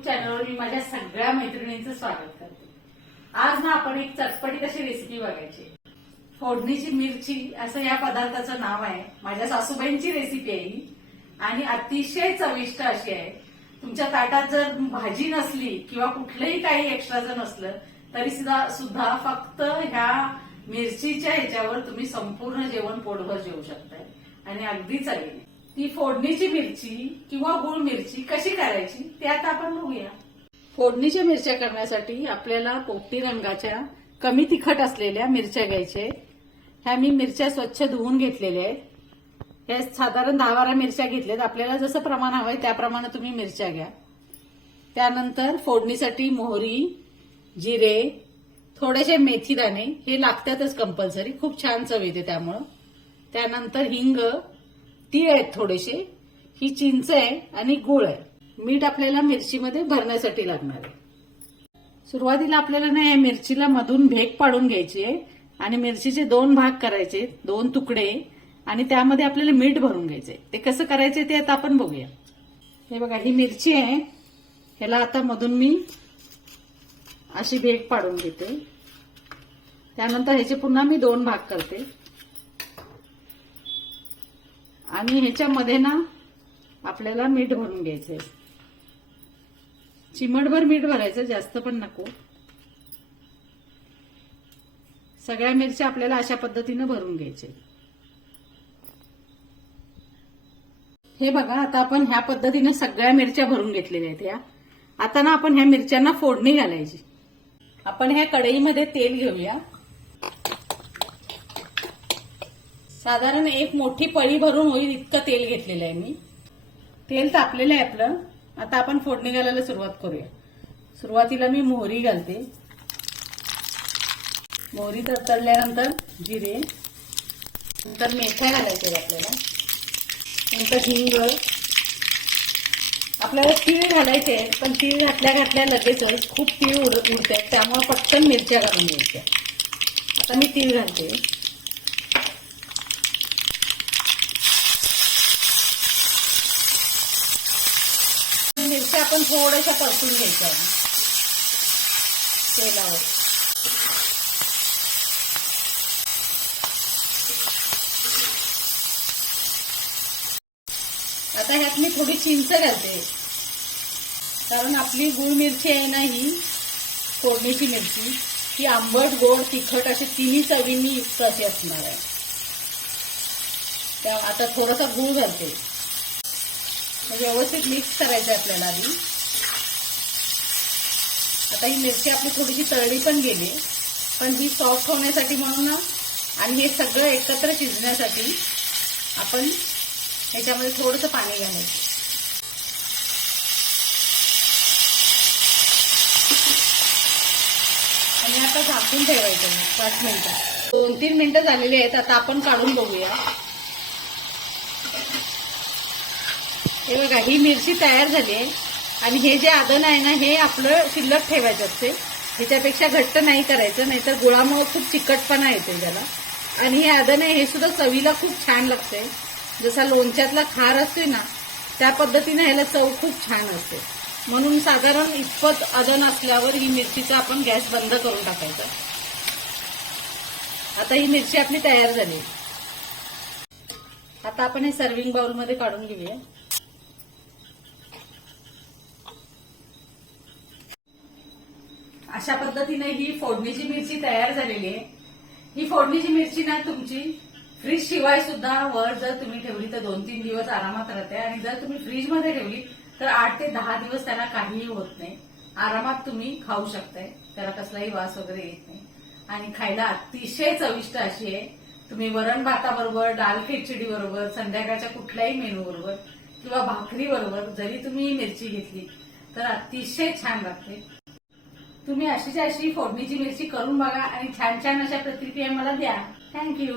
YouTube चॅनलवर मी माझ्या सगळ्या मैत्रिणींचं स्वागत करते। आज ना आपण एक चटपटीत अशी रेसिपी बघायची। फोडणीची मिरची असं या पदार्थाचं नाव आहे। माझ्या सासूबाईंची रेसिपी आहे ही आणि अतिशय चविष्ट अशी आहे। तुमच्या ताटात जर भाजी नसली किंवा कुठलंही काही एक्स्ट्रा जर नसलं तरी सुद्धा फक्त ह्या मिरचीच्या ह्याच्यावर तुम्ही संपूर्ण जेवण पोटभर जेवू शकताय आणि अगदी चवीने। ती फोडणीची मिरची किंवा गुळ-मिरची कशी करायची ते आता आपण बघूया। फोडणीच्या मिरच्या करण्यासाठी आपल्याला पोपटी रंगाच्या कमी तिखट असलेल्या मिरच्या घ्यायच्या। ह्या मी मिरच्या स्वच्छ धुवून घेतलेल्या आहेत। या साधारण 10-12 मिरच्या घेतल्यात। आपल्याला जसं प्रमाण हवंय त्याप्रमाणे तुम्ही मिरच्या घ्या। त्यानंतर फोडणीसाठी मोहरी, जिरे, थोडेसे मेथी दाणे हे लागतातच कंपल्सरी, खूप छान चव येते त्यामुळं। त्यानंतर हिंग, तीळ आहेत थोडेसे, ही चिंच आहे आणि गुळ आहे। मीठ आपल्याला मिरचीमध्ये भरण्यासाठी लागणार आहे। सुरुवातीला आपल्याला ना या मिरचीला मधून भेग पाडून घ्यायची आहे आणि मिरचीचे 2 भाग करायचे, 2 तुकडे, आणि त्यामध्ये आपल्याला मीठ भरून घ्यायचे। ते कसं करायचे ते आता आपण बघूया। हे बघा, ही मिरची आहे, ह्याला आता मधून मी अशी भेग पाडून घेते। त्यानंतर ह्याचे पुन्हा मी 2 भाग करते आणि ह्याच्यामध्ये ना आपल्याला मीठ भरून घ्यायचंय। चिमटभर मीठ भरायचं, जास्त पण नको। सगळ्या मिरच्या आपल्याला अशा पद्धतीने भरून घ्यायचे। हे बघा, आता आपण ह्या पद्धतीने सगळ्या मिरच्या भरून घेतलेल्या आहेत। आता ना आपण ह्या मिरच्यांना फोडणी घालायची। आपण ह्या कढईमध्ये तेल घेऊया। साधारण एक मोठी पळी भरून होईल इतकं तेल घेतलेलं आहे मी। तेल तापलेलं आहे आपलं। आता आपण फोडणी घालायला सुरुवात करूया। सुरुवातीला मी मोहरी घालते। मोहरी तडतडल्यानंतर जिरे, नंतर मेथ्या घालायच्या आपल्याला, नंतर हिंग। आपल्याला तीळ घालायचे, पण तीळ घातल्या लगेचच खूप तीळ उडतात, त्यामुळे पटकन मिरच्या घालून घ्यायच्या। आता मी तीळ घालते। मिरच्या आपण थोड्याशा परतून घ्यायच्या तेलावर। आता ह्यात मी थोडी चिंच घालते, कारण आपली गुळ मिरची आहे ना, ही फोडणीची मिरची, ही आंबट, गोड, तिखट अशी तिन्ही चवींनी युक्त अशी असणार आहे। त्या आता थोडासा गुळ घालते। व्यवस्थित मिक्स करायचं आपल्याला आधी। आता ही मिरची आपली थोडीशी तळली पण गेली, पण ही सॉफ्ट होण्यासाठी म्हणून ना आणि हे सगळं एकत्र शिजण्यासाठी आपण ह्याच्यामध्ये थोडंसं पाणी घालायचं आणि आता झाकून ठेवायचं 5 मिनिटं। 2-3 मिनिटं झालेली आहेत। आता आपण काढून बघूया। हे बघा, ही मिरची तयार झाली आहे आणि हे जे आदन आहे ना, हे आपलं शिल्लक ठेवायचं असते। ह्याच्यापेक्षा घट्ट नाही करायचं, नाहीतर गुळामुळे खूप चिकटपणा येते त्याला। आणि हे आदन आहे, हे सुद्धा चवीला खूप छान लागते। जसा लोणच्यातला खार असते ना, त्या पद्धतीने ह्याला चव खूप छान असते। म्हणून साधारण इतपत आदन असल्यावर ही मिरचीचा आपण गॅस बंद करून टाकायचा। आता ही मिरची आपली तयार झाली। आता आपण हे सर्विंग बाउलमध्ये काढून घेऊया। अशा पद्धतीने ही फोडणीची मिरची तयार झालेली आहे। ही फोडणीची मिरची ना तुमची फ्रीज शिवाय सुद्धा वर जर तुम्ही ठेवली तर 2-3 दिवस आरामात राहते, आणि जर तुम्ही फ्रीज मध्ये ठेवली तर 8 ते 10 दिवस त्याला काहीही होत नाही। आरामात तुम्ही खाऊ शकताय, त्याला कसलाही वास वगैरे येत नाही आणि खायला अतिशय चविष्ट अशी आहे। तुम्ही वरण भाताबरोबर, दाल खिचडी बरोबर, संध्याकाळच्या कुठल्याही मेनू बरोबर किंवा भाकरी बरोबर जरी तुम्ही मिरची घेतली तर अतिशय छान लागते। तुम्ही अशी फोडणीची मिरची करून बघा आणि छान छान अशा प्रतिक्रिया मला द्या। थँक्यू।